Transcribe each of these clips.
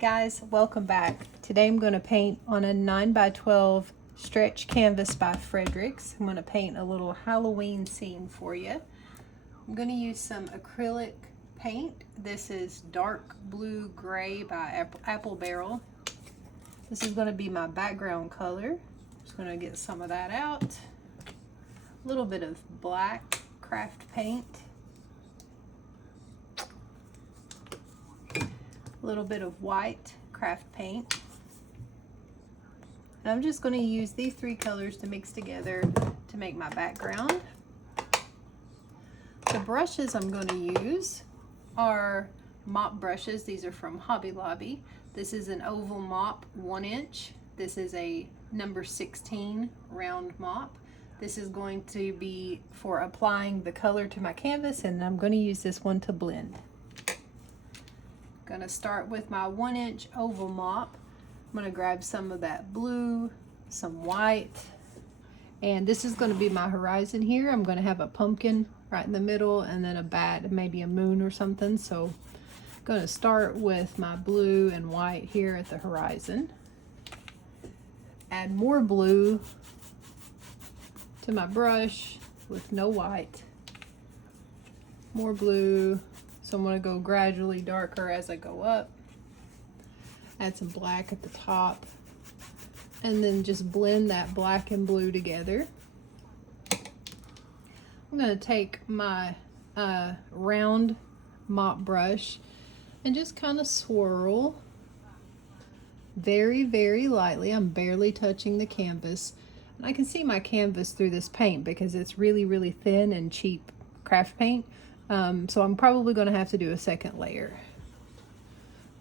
guys, welcome back. Today I'm going to paint on a 9x12 stretch canvas by Fredericks. I'm going to paint a little Halloween scene for you. I'm going to use some acrylic paint. This is dark blue gray by Apple Barrel. This is going to be my background color. Just going to get some of that out. A little bit of black craft paint. A little bit of white craft paint. And I'm just going to use these three colors to mix together to make my background. The brushes I'm going to use are mop brushes. These are from Hobby Lobby. This is an oval mop, 1 inch. This is a number 16 round mop. This is going to be for applying the color to my canvas, and I'm going to use this one to blend. Gonna start with my 1 inch oval mop. I'm gonna grab some of that blue, some white, and this is gonna be my horizon here. I'm gonna have a pumpkin right in the middle and then a bat, maybe a moon or something. So I'm gonna start with my blue and white here at the horizon. Add more blue to my brush with no white. More blue. So I'm going to go gradually darker as I go up. Add some black at the top. And then just blend that black and blue together. I'm going to take my round mop brush and just kind of swirl very, very lightly. I'm barely touching the canvas. And I can see my canvas through this paint because it's really, really thin and cheap craft paint. So I'm probably going to have to do a second layer.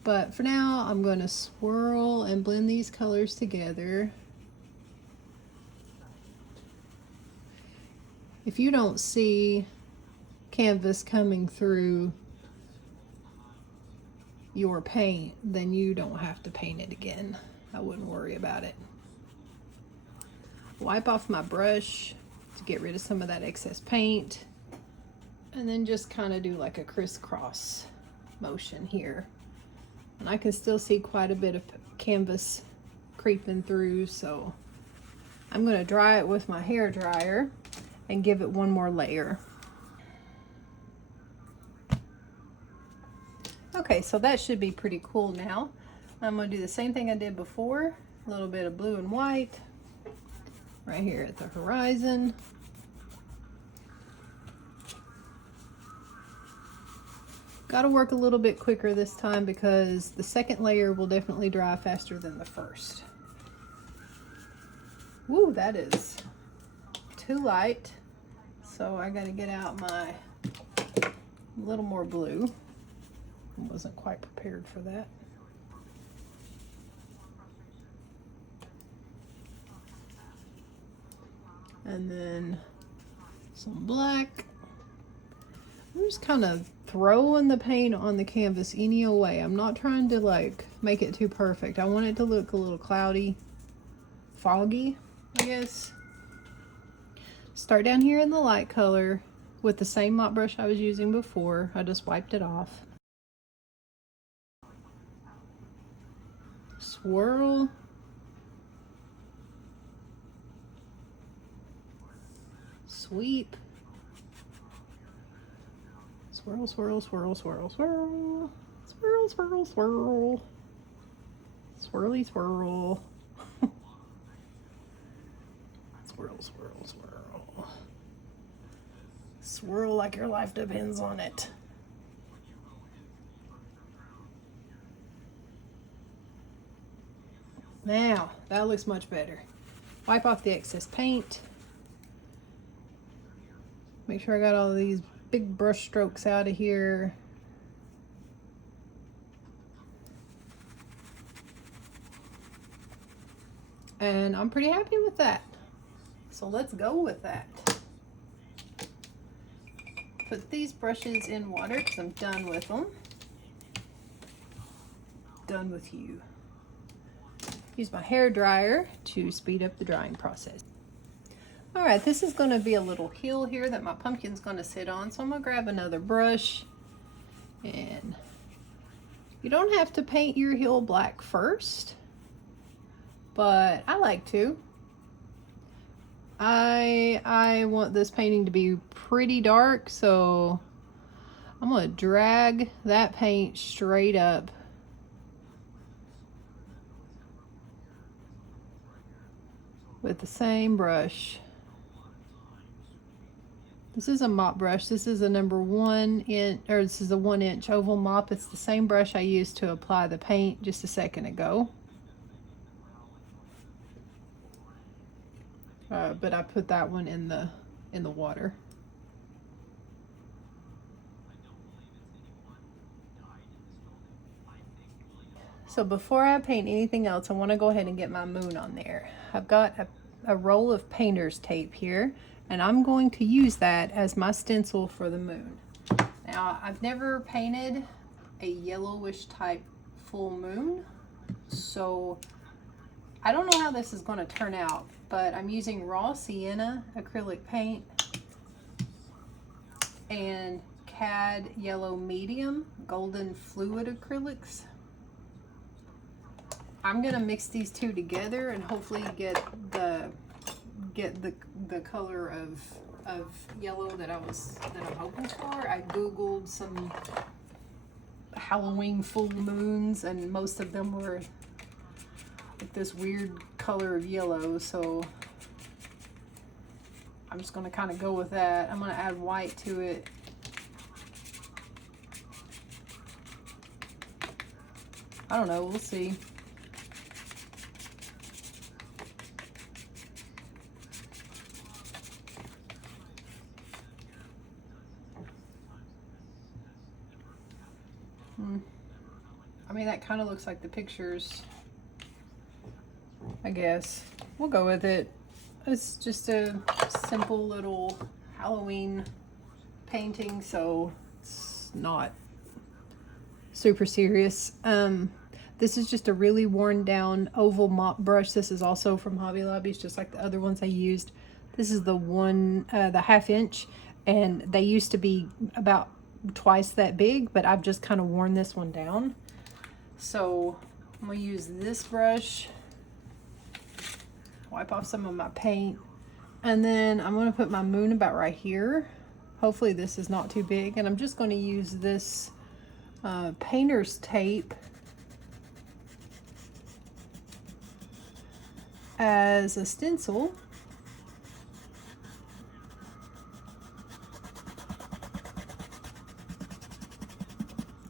But for now, I'm going to swirl and blend these colors together. If you don't see canvas coming through your paint, then you don't have to paint it again. I wouldn't worry about it. Wipe off my brush to get rid of some of that excess paint. And then just kind of do like a crisscross motion here. And I can still see quite a bit of canvas creeping through, so I'm going to dry it with my hair dryer and give it one more layer. Okay, so that should be pretty cool now. I'm going to do the same thing I did before. A little bit of blue and white right here at the horizon. Got to work a little bit quicker this time because the second layer will definitely dry faster than the first. Woo, that is too light. So I got to get out my little more blue. I wasn't quite prepared for that. And then some black. I'm just kind of throwing the paint on the canvas any old way. I'm not trying to like make it too perfect. I want it to look a little cloudy, foggy, I guess. Start down here in the light color with the same mop brush I was using before. I just wiped it off. Swirl. Sweep. Swirl, swirl, swirl, swirl, swirl. Swirl, swirl, swirl. Swirly, swirl. Swirl, swirl, swirl. Swirl like your life depends on it. Now, that looks much better. Wipe off the excess paint. Make sure I got all of these big brush strokes out of here. And I'm pretty happy with that. So let's go with that. Put these brushes in water because I'm done with them. Done with you. Use my hair dryer to speed up the drying process. All right, this is going to be a little hill here that my pumpkin's going to sit on. So I'm going to grab another brush and You don't have to paint your heel black first, but I like to. I want this painting to be pretty dark, so I'm gonna drag that paint straight up. With the same brush. This is a mop brush. This is a number 1 inch, or this is a 1-inch oval mop. It's the same brush I used to apply the paint just a second ago. But I put that one in the water. So before I paint anything else, I want to go ahead and get my moon on there. I've got a roll of painter's tape here, and I'm going to use that as my stencil for the moon. Now, I've never painted a yellowish type full moon, so I don't know how this is going to turn out, but I'm using raw sienna acrylic paint and CAD yellow medium golden fluid acrylics. I'm gonna mix these two together and hopefully get the color of yellow that I'm hoping for. I googled some Halloween full moons and most of them were like this weird color of yellow, so I'm just gonna kind of go with that. I'm gonna add white to it. I don't know, we'll see. I mean, that kind of looks like the pictures, I guess. We'll go with it. It's just a simple little Halloween painting, so it's not super serious. This is just a really worn down oval mop brush. This is also from Hobby Lobby. It's just like the other ones I used. This is the 1.5 inch, and they used to be about twice that big, but I've just kind of worn this one down. So I'm gonna use this brush, wipe off some of my paint, and then I'm gonna put my moon about right here. Hopefully this is not too big, and I'm just gonna use this painter's tape as a stencil.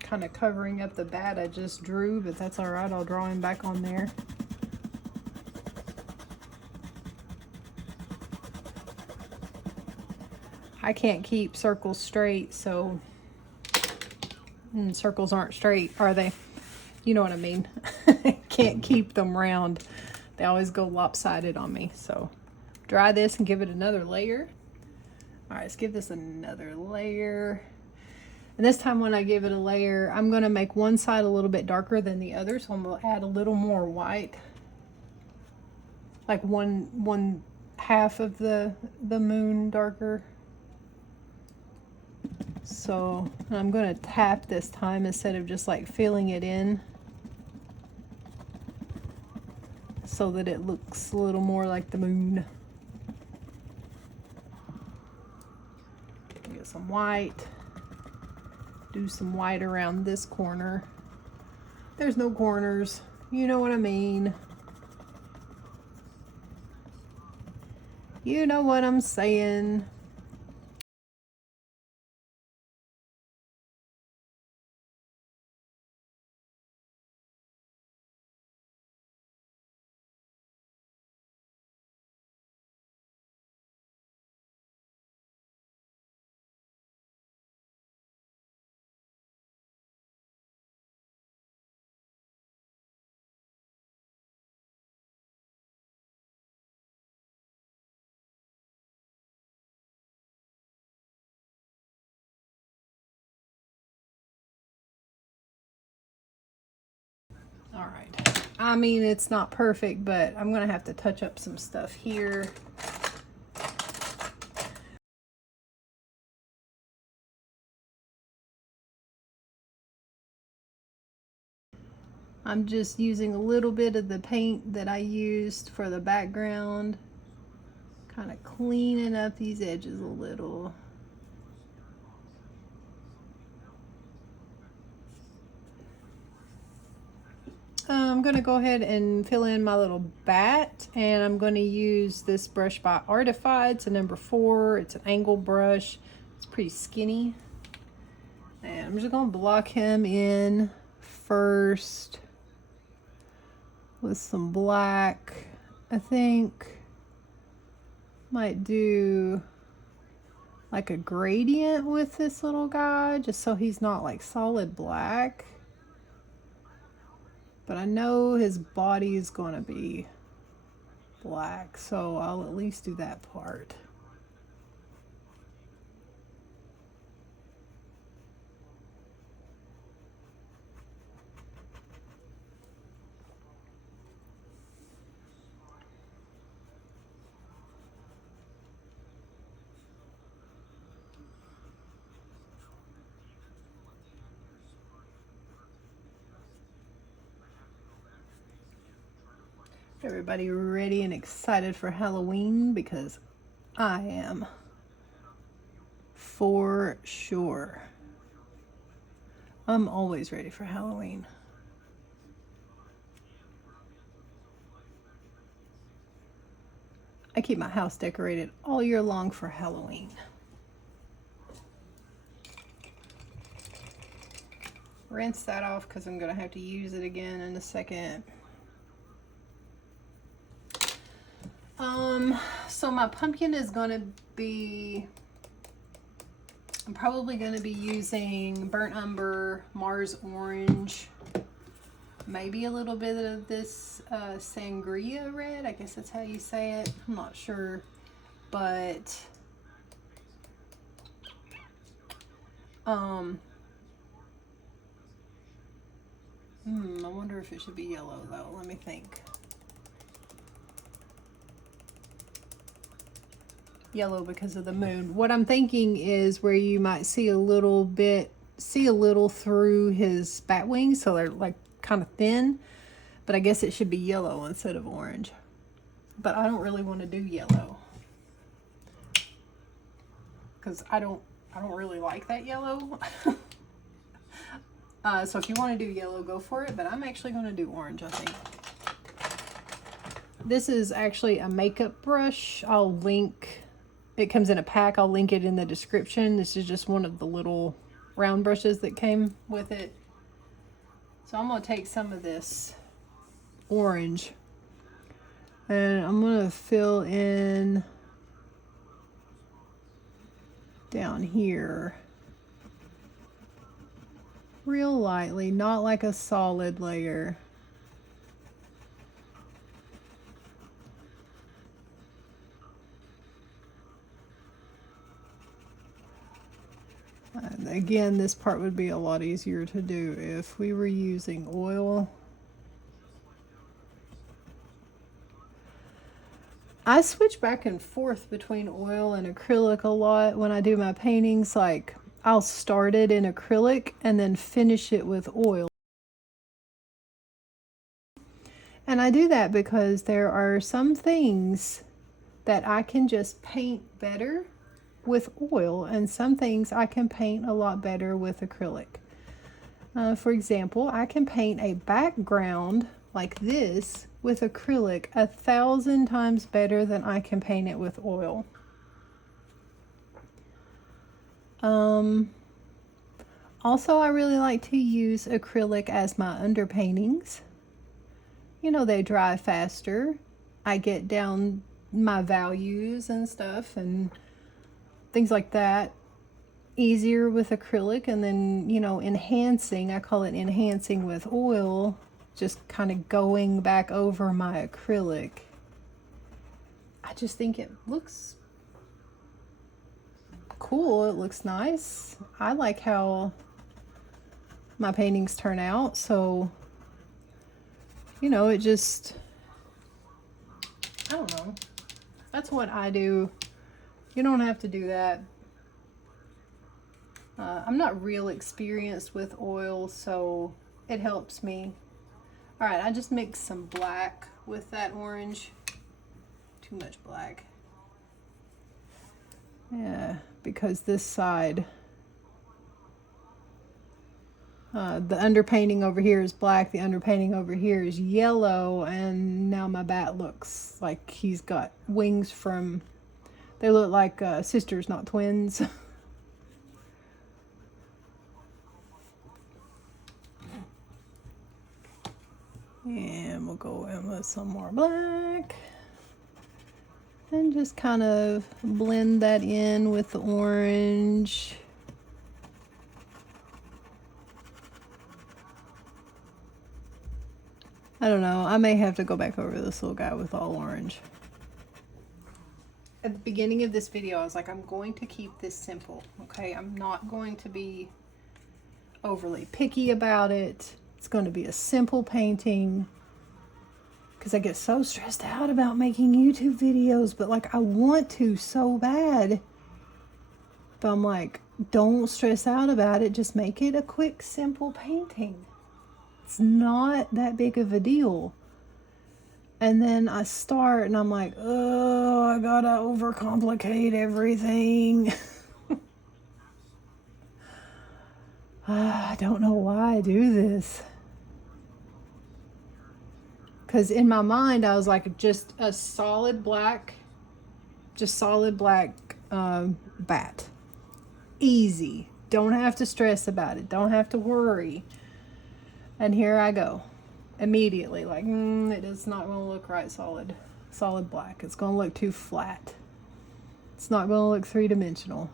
Kind of covering up the bat I just drew, but that's all right. I'll draw him back on there. I can't keep circles straight, so circles aren't straight, are they? You know what I mean. Can't keep them round. They always go lopsided on me. So dry this and give it another layer. All right, let's give this another layer. And this time when I give it a layer, I'm gonna make one side a little bit darker than the other. So I'm gonna add a little more white. Like one half of the moon darker. So I'm gonna tap this time instead of just like filling it in, so that it looks a little more like the moon. Get some white. Do some white around this corner. There's no corners. You know what I mean. You know what I'm saying. All right. I mean, it's not perfect, but I'm gonna have to touch up some stuff here. I'm just using a little bit of the paint that I used for the background, kind of cleaning up these edges a little. I'm going to go ahead and fill in my little bat, and I'm going to use this brush by Artify. It's a number 4. It's an angle brush. It's pretty skinny. And I'm just going to block him in first with some black. I think might do like a gradient with this little guy, just so he's not like solid black. But I know his body is going to be black, so I'll at least do that part. Everybody ready and excited for Halloween? Because I am, for sure. I'm always ready for Halloween. I keep my house decorated all year long for Halloween. Rinse that off because I'm going to have to use it again in a second. So my pumpkin is going to be, I'm probably going to be using Burnt Umber, Mars Orange, maybe a little bit of this Sangria Red. I guess that's how you say it. I'm not sure, but I wonder if it should be yellow though. Let me think. Yellow because of the moon. What I'm thinking is where you might see a little through his bat wings, so they're like kind of thin, but I guess it should be yellow instead of orange. But I don't really want to do yellow because I don't really like that yellow. So if you want to do yellow, go for it, but I'm actually going to do orange, I think. This is actually a makeup brush. I'll link, it comes in a pack. I'll link it in the description. This is just one of the little round brushes that came with it. So I'm going to take some of this orange and I'm going to fill in down here real lightly, not like a solid layer. And again, this part would be a lot easier to do if we were using oil. I switch back and forth between oil and acrylic a lot when I do my paintings. Like, I'll start it in acrylic and then finish it with oil. And I do that because there are some things that I can just paint better with oil, and some things I can paint a lot better with acrylic. For example, I can paint a background like this with acrylic 1,000 times better than I can paint it with oil. Also, I really like to use acrylic as my underpaintings. You know, they dry faster. I get down my values and stuff and things like that easier with acrylic. And then, you know, enhancing, I call it enhancing with oil, just kind of going back over my acrylic. I just think it looks cool. It looks nice. I like how my paintings turn out. So, you know, it just, I don't know. That's what I do. You don't have to do that. I'm not real experienced with oil, so it helps me. All right, I just mixed some black with that orange. Too much black. Yeah, because this side, the underpainting over here is black, the underpainting over here is yellow, and now my bat looks like he's got wings from, they look like sisters, not twins. And we'll go in with some more black. And just kind of blend that in with the orange. I don't know, I may have to go back over this little guy with all orange. At the beginning of this video, I was like, I'm going to keep this simple, okay? I'm not going to be overly picky about it. It's going to be a simple painting because I get so stressed out about making YouTube videos, but like I want to so bad. But I'm like, don't stress out about it. Just make it a quick, simple painting. It's not that big of a deal. And then I start and I'm like, oh, I gotta overcomplicate everything. I don't know why I do this. Because in my mind, I was like, just a solid black, bat. Easy. Don't have to stress about it. Don't have to worry. And here I go. Immediately, like, it is not going to look right solid black. It's going to look too flat. It's not going to look three-dimensional.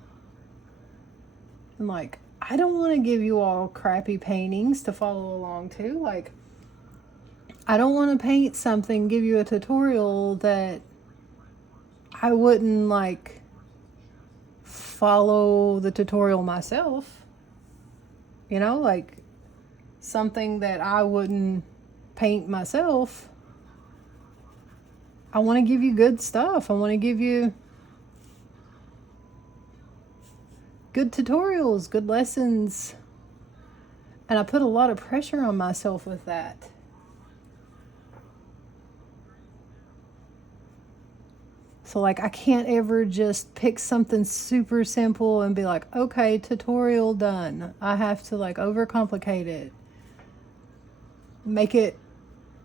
And like, I don't want to give you all crappy paintings to follow along to. Like, I don't want to paint something, give you a tutorial that I wouldn't like follow the tutorial myself. You know, like something that I wouldn't paint myself. I want to give you good stuff. I want to give you good tutorials, good lessons. And I put a lot of pressure on myself with that. So like I can't ever just pick something super simple and be like, okay, tutorial done. I have to like overcomplicate it. Make it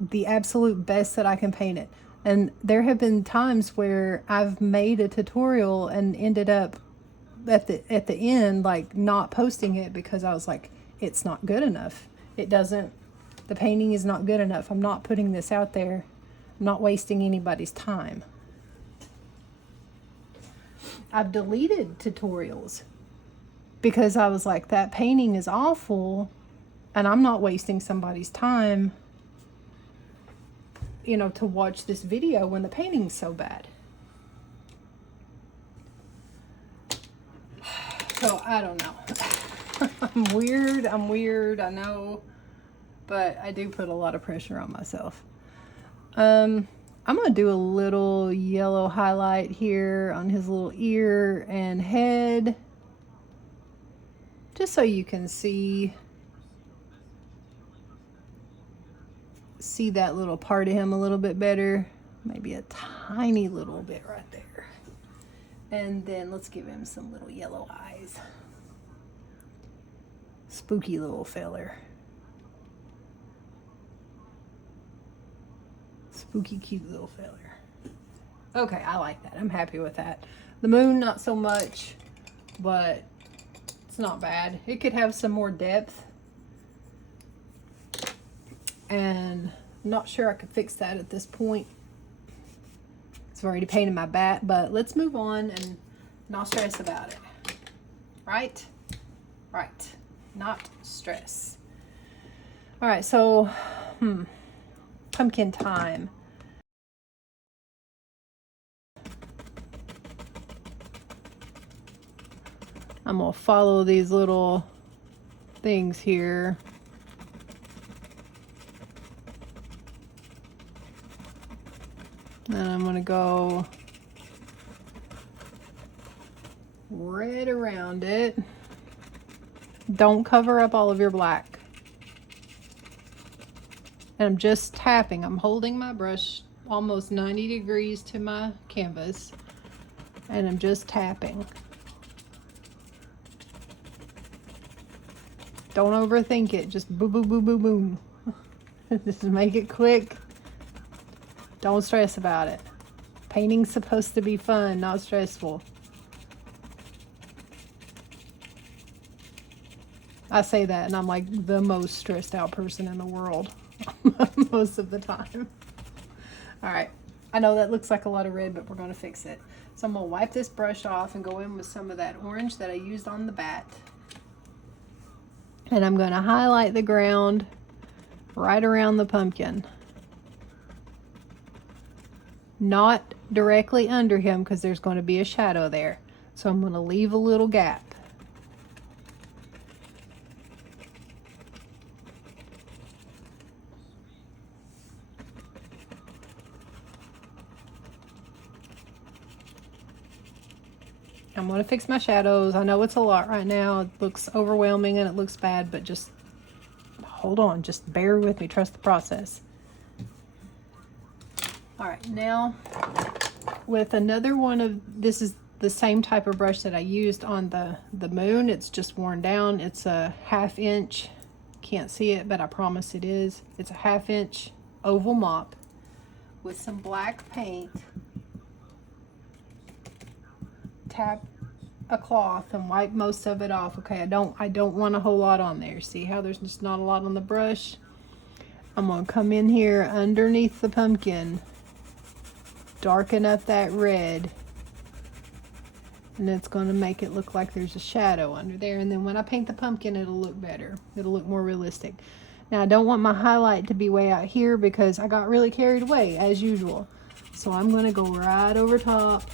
the absolute best that I can paint it. And there have been times where I've made a tutorial and ended up at the end like not posting it because I was like, it's not good enough. The painting is not good enough. I'm not putting this out there. I'm not wasting anybody's time. I've deleted tutorials because I was like, that painting is awful and I'm not wasting somebody's time, you know, to watch this video when the painting's so bad. So I don't know. I'm weird, I know, but I do put a lot of pressure on myself. I'm going to do a little yellow highlight here on his little ear and head, just so you can see that little part of him a little bit better. Maybe a tiny little bit right there. And then let's give him some little yellow eyes. Spooky little feller. Spooky, cute little feller. Okay, I like that. I'm happy with that. The moon, not so much, but it's not bad. It could have some more depth. And I'm not sure I could fix that at this point. I've already painted my bat, but let's move on and not stress about it. Right? Right. Not stress. All right, so, pumpkin time. I'm gonna follow these little things here. Then I'm gonna go right around it. Don't cover up all of your black. And I'm just tapping. I'm holding my brush almost 90 degrees to my canvas, and I'm just tapping. Don't overthink it. Just boom, boom, boom, boom, boom. Just make it quick. Don't stress about it. Painting's supposed to be fun, not stressful. I say that and I'm like the most stressed out person in the world most of the time. All right, I know that looks like a lot of red, but we're gonna fix it. So I'm gonna wipe this brush off and go in with some of that orange that I used on the bat. And I'm gonna highlight the ground right around the pumpkin. Not directly under him because there's going to be a shadow there. So I'm going to leave a little gap. I'm going to fix my shadows. I know it's a lot right now. It looks overwhelming and it looks bad, but just hold on. Just bear with me. Trust the process. All right, now with another one of, this is the same type of brush that I used on the moon. It's just worn down. It's a 1/2 inch. Can't see it, but I promise it is. It's a 1/2 inch oval mop with some black paint. Tap a cloth and wipe most of it off. Okay, I don't want a whole lot on there. See how there's just not a lot on the brush? I'm gonna come in here underneath the pumpkin, darken up that red, and it's going to make it look like there's a shadow under there. And then when I paint the pumpkin, it'll look better. It'll look more realistic. Now I don't want my highlight to be way out here because I got really carried away as usual. So I'm going to go right over top.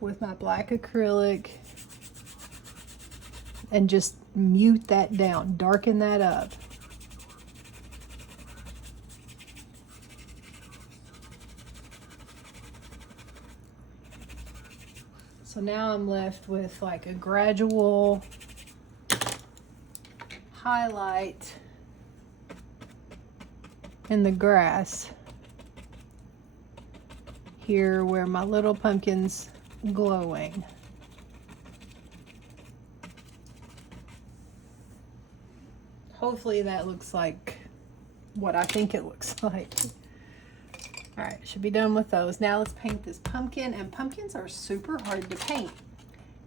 With my black acrylic and just mute that down, darken that up. So now I'm left with like a gradual highlight in the grass here where my little pumpkin's glowing. Hopefully that looks like what I think it looks like. All right, should be done with those. Now let's paint this pumpkin, and pumpkins are super hard to paint.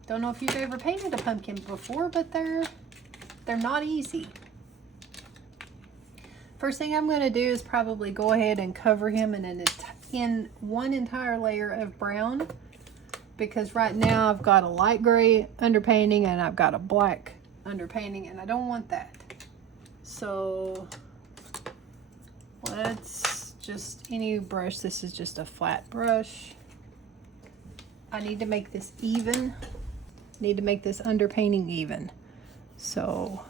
Don't know if you've ever painted a pumpkin before, but they're not easy. First thing I'm going to do is probably go ahead and cover him in one entire layer of brown, because right now I've got a light gray underpainting and I've got a black underpainting, and I don't want that. So let's just any brush. This is just a flat brush. I need to make this even. Need to make this underpainting even. So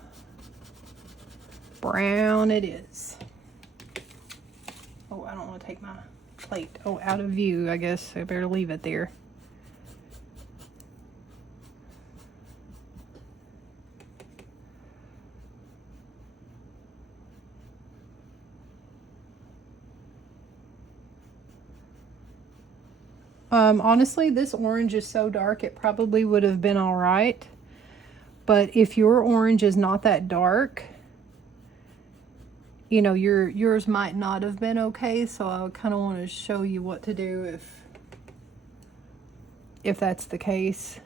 brown it is. Oh, I don't want to take my plate out of view. I guess I better leave it there. Honestly, this orange is so dark, it probably would have been all right. But if your orange is not that dark, you know, yours might not have been okay. So I kind of want to show you what to do if that's the case.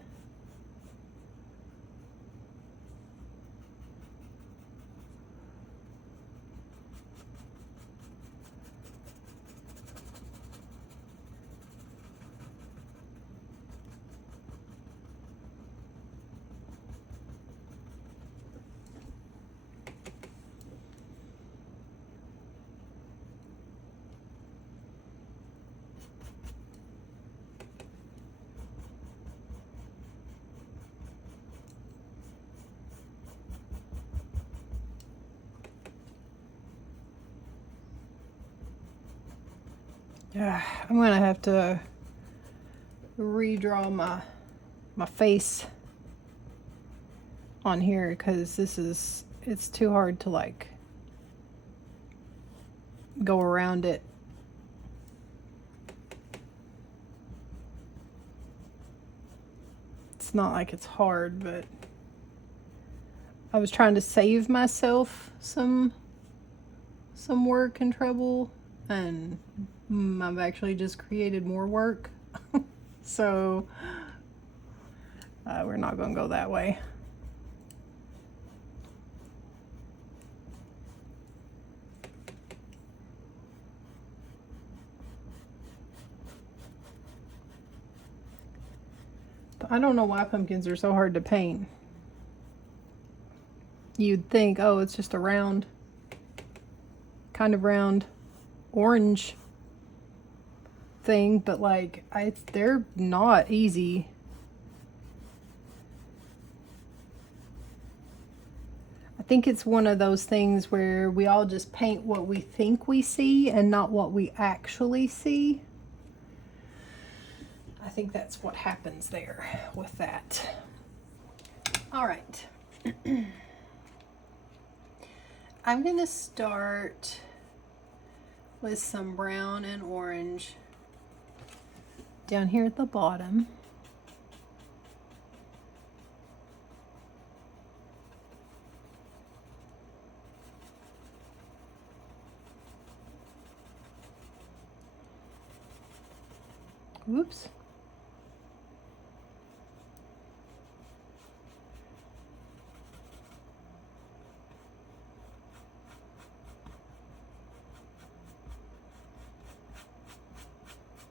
I'm gonna have to redraw my face on here because it's too hard to like go around it. It's not like it's hard, but I was trying to save myself some work and trouble, and I've actually just created more work. So we're not going to go that way. But I don't know why pumpkins are so hard to paint. You'd think, oh, it's just a round, kind of round orange thing, but like they're not easy. I think it's one of those things where we all just paint what we think we see and not what we actually see. I think that's what happens there with that. All right. I'm gonna start with some brown and orange down here at the bottom. Whoops.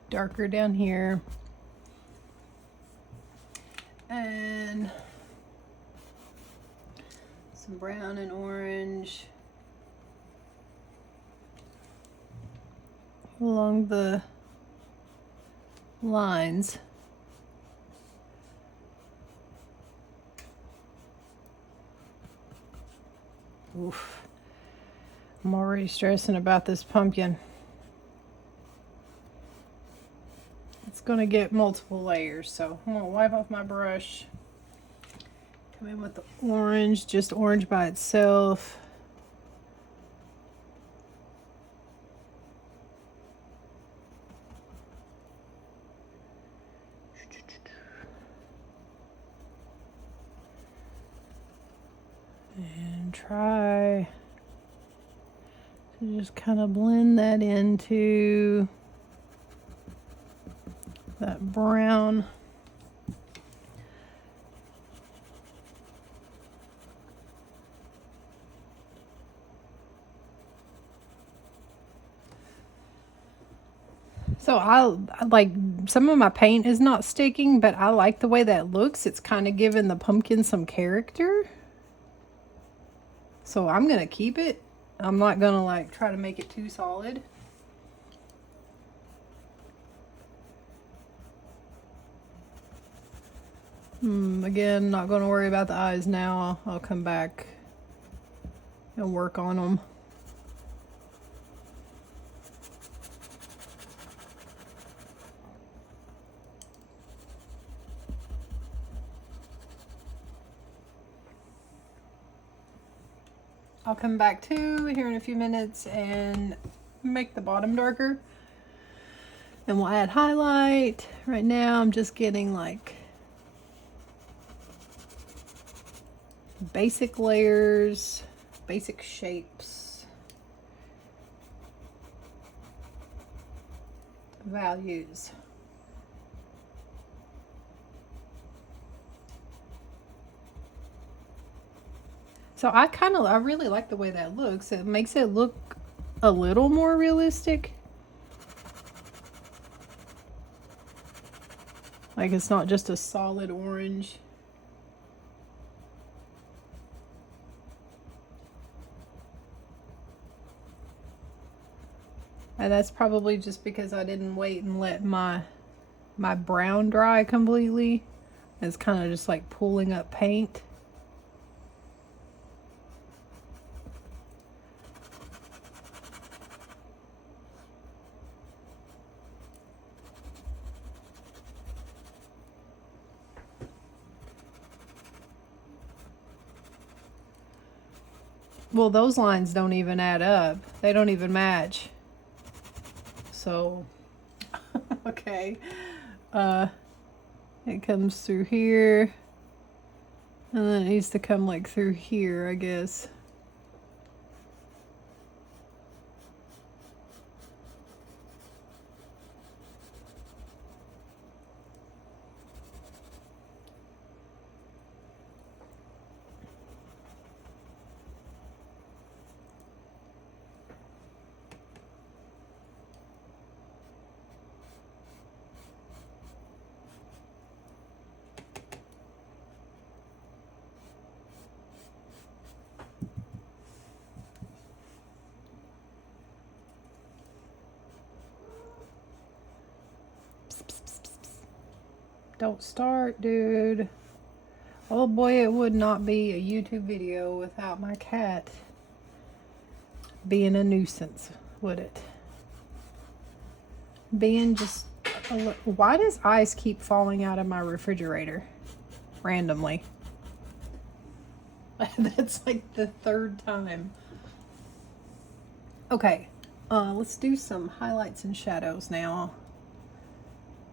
Darker down here. And some brown and orange along the lines. Oof. I'm already stressing about this pumpkin. It's gonna get multiple layers, so I'm gonna wipe off my brush. Come in with the orange, just orange by itself. And try to just kind of blend that into that brown. So I like, some of my paint is not sticking, but I like the way that looks. It's kind of giving the pumpkin some character. So I'm gonna keep it. I'm not gonna like try to make it too solid. Again, not gonna worry about the eyes now. I'll come back and work on them. I'll come back to here in a few minutes and make the bottom darker. And we'll add highlight. Right now I'm just getting like basic layers, basic shapes, values. So I really like the way that looks. It makes it look a little more realistic. Like it's not just a solid orange. And that's probably just because I didn't wait and let my brown dry completely. It's kind of just like pulling up paint. Well, those lines don't even add up. They don't even match. So, okay. It comes through here. And then it needs to come like through here, I guess. Don't start, dude. Oh boy, it would not be a YouTube video without my cat being a nuisance, would it? Being just why does ice keep falling out of my refrigerator randomly? That's like the third time. Okay, let's do some highlights and shadows now.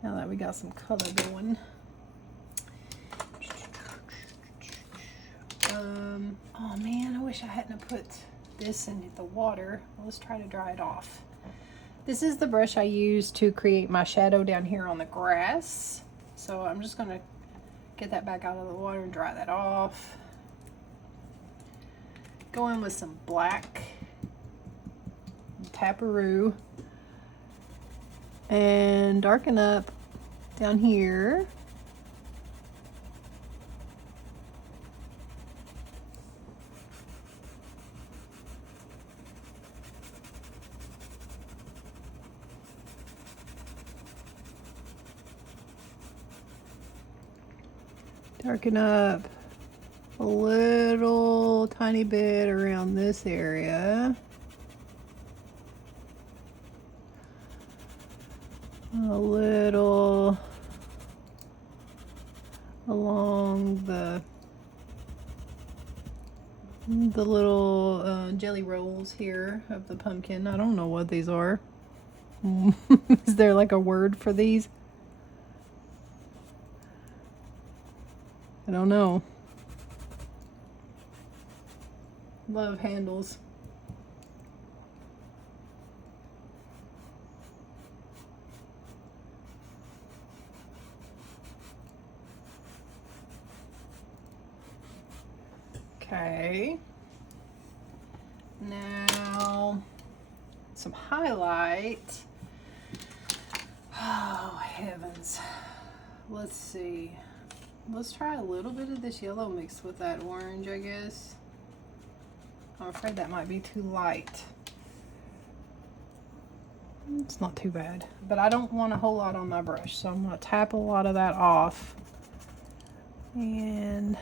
Now that we got some color going. Oh man, I wish I hadn't put this in the water. Let's try to dry it off. This is the brush I use to create my shadow down here on the grass. So I'm just gonna get that back out of the water and dry that off. Go in with some black Taparoo and darken up down here. Darken up a little tiny bit around this area. A little along the little jelly rolls here of the pumpkin. I don't know what these are. Is there like a word for these? I don't know. Love handles. Okay. Now, some highlight. Oh, heavens. Let's see. Let's try a little bit of this yellow mixed with that orange, I guess. I'm afraid that might be too light. It's not too bad, but I don't want a whole lot on my brush, so I'm going to tap a lot of that off. And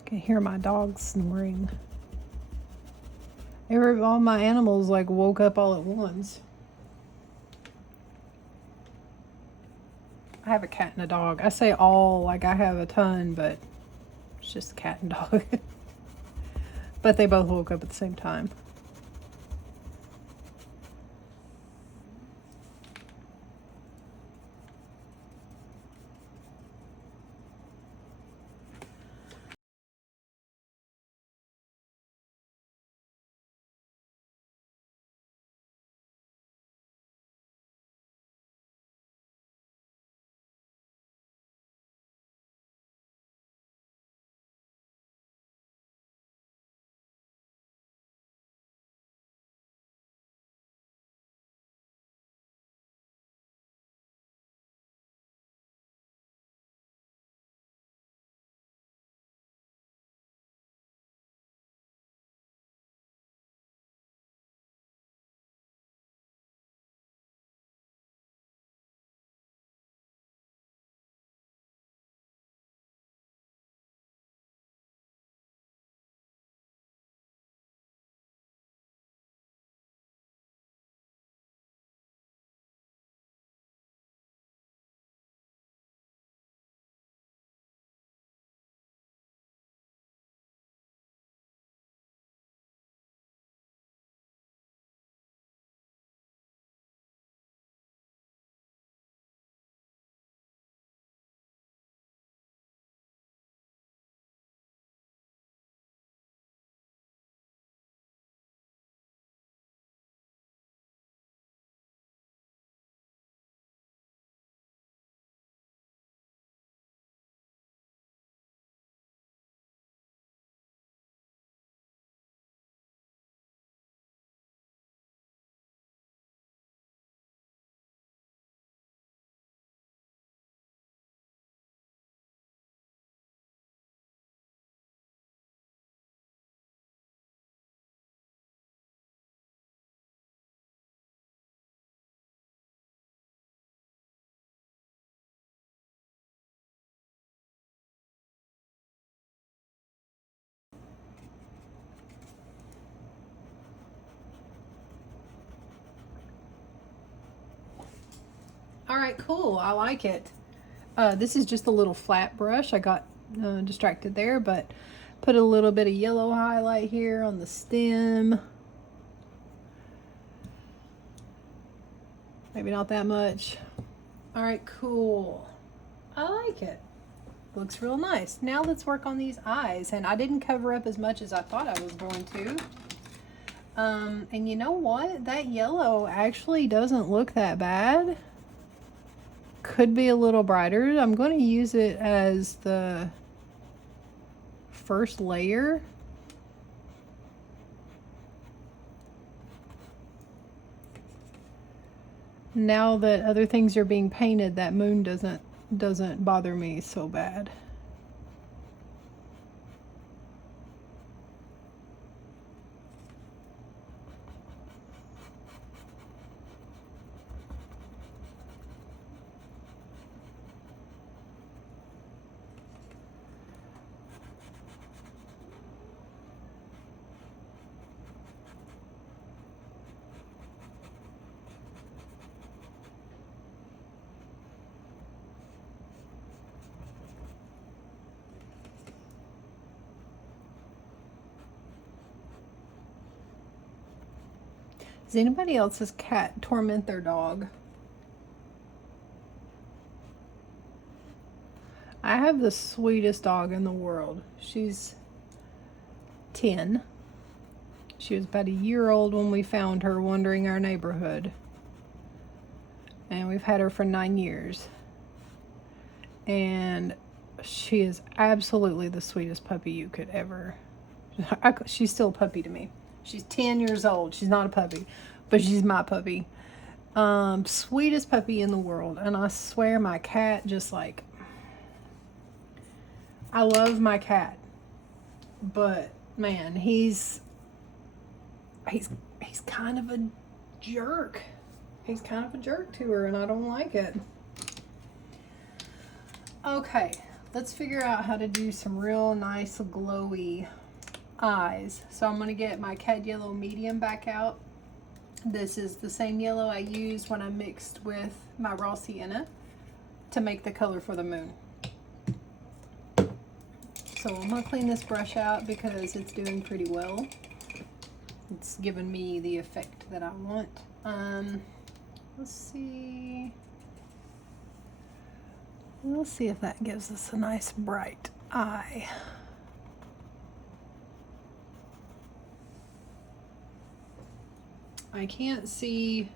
I can hear my dog snoring. All my animals like woke up all at once. I have a cat and a dog. I say all like I have a ton, but it's just a cat and dog. But they both woke up at the same time. All right, cool. I like it. This is just a little flat brush. I got distracted there, but put a little bit of yellow highlight here on the stem. Maybe not that much. All right, cool. I like it. Looks real nice. Now let's work on these eyes. And I didn't cover up as much as I thought I was going to. And you know what? That yellow actually doesn't look that bad. Could be a little brighter. I'm going to use it as the first layer. Now that other things are being painted, that moon doesn't bother me so bad. Does anybody else's cat torment their dog? I have the sweetest dog in the world. She's 10. She was about a year old when we found her wandering our neighborhood. And we've had her for 9 years. And she is absolutely the sweetest puppy you could ever. She's still a puppy to me. She's 10 years old. She's not a puppy, but she's my puppy. Sweetest puppy in the world. And I swear my cat just like, I love my cat, but man, he's kind of a jerk. He's kind of a jerk to her, and I don't like it. Okay, let's figure out how to do some real nice glowy eyes. So I'm going to get my cat yellow medium back out. This is the same yellow I used when I mixed with my raw sienna to make the color for the moon. So I'm going to clean this brush out because it's doing pretty well. It's giving me the effect that I want. Let's see. We'll see if that gives us a nice bright eye. I can't see.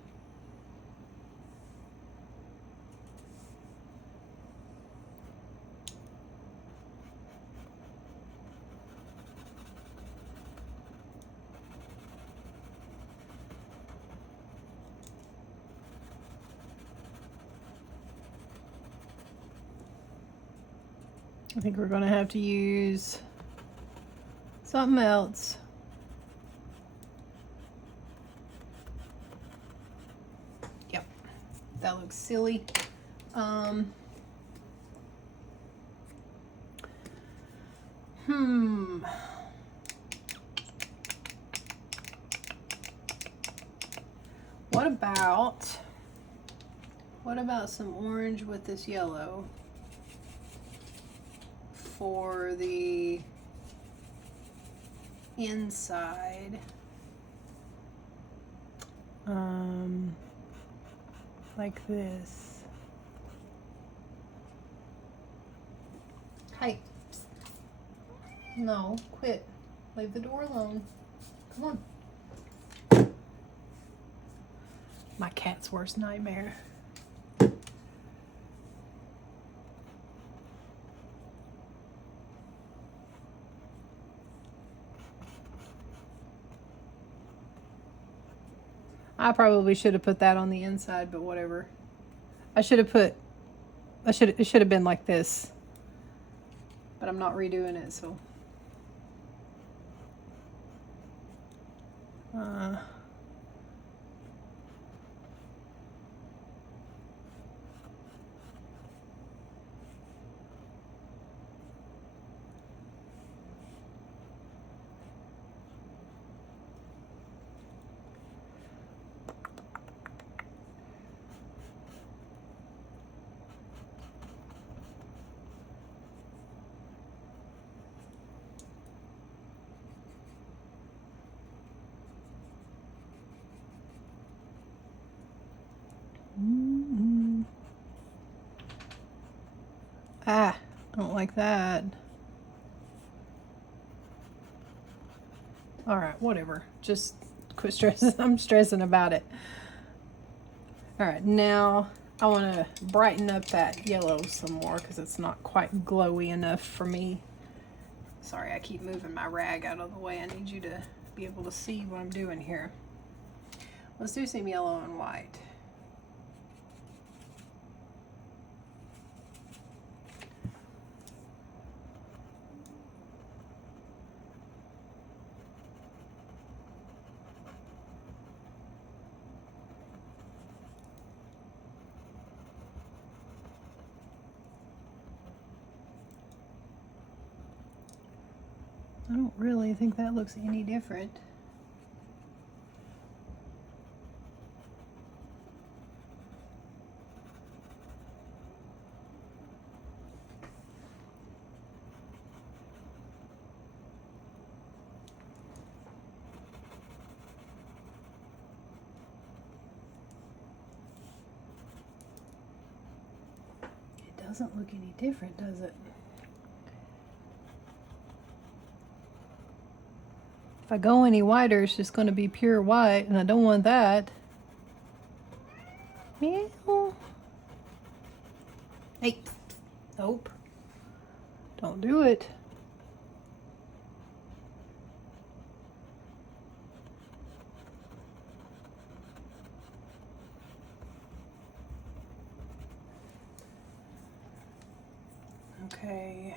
I think we're going to have to use something else. Yep, that looks silly. What about some orange with this yellow for the inside? Like this. Hey. No, quit. Leave the door alone. Come on. My cat's worst nightmare. I probably should have put that on the inside, but whatever. It should have been like this. But I'm not redoing it, so. Ah, I don't like that. All right, whatever. Just quit stressing. I'm stressing about it. All right, now I want to brighten up that yellow some more because it's not quite glowy enough for me. Sorry, I keep moving my rag out of the way. I need you to be able to see what I'm doing here. Let's do some yellow and white. I don't really think that looks any different. It doesn't look any different, does it? If I go any whiter, it's just going to be pure white, and I don't want that. Meow. Hey. Nope. Don't do it. Okay.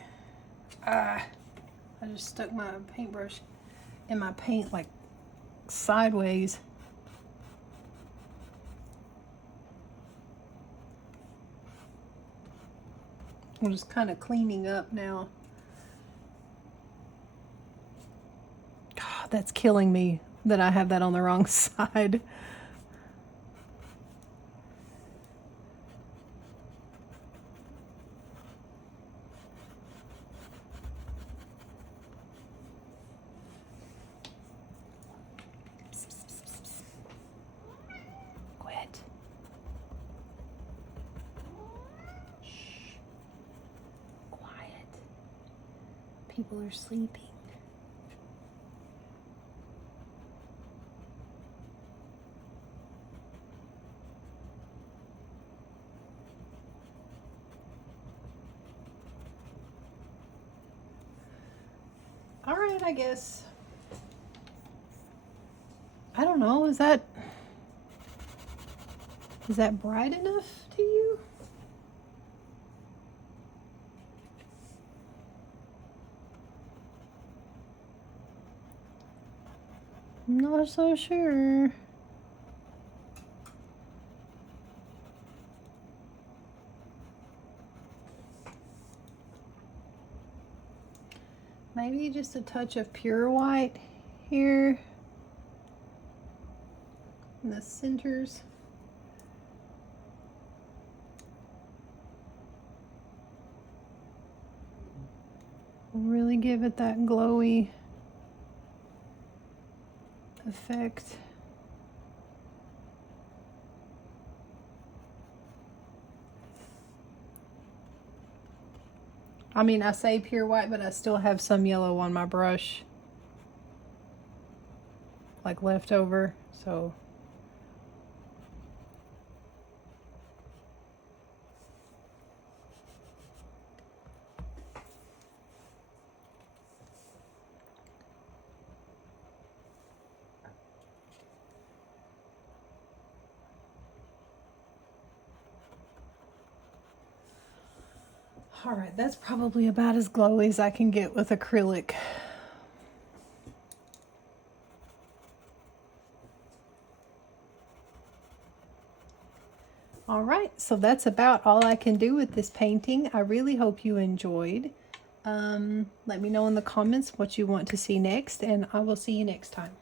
I just stuck my paintbrush in my paint like sideways. I'm just kind of cleaning up now. God, that's killing me that I have that on the wrong side. Quit. Shh. Quiet. People are sleeping. All right, I guess. I don't know, is that bright enough to you? I'm not so sure. Maybe just a touch of pure white here in the centers. Really give it that glowy effect. I mean, I say pure white, but I still have some yellow on my brush, like left over, so. All right, that's probably about as glowy as I can get with acrylic. All right, so that's about all I can do with this painting. I really hope you enjoyed. Let me know in the comments what you want to see next, and I will see you next time.